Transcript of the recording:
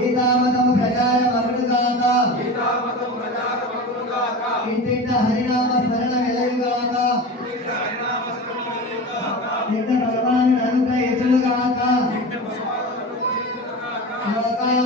గీతామతం ప్రచార మగుడుగాక గీతామతం ప్రచార మగుడుగాక ఇంటింట హరినామ స్మరణ వెలయుగాక. ఇంటింట హరినామ స్మరణ వెలయుగాక. ఇంటింట భగవాను అనుగ్రహించుగాక లోకాయ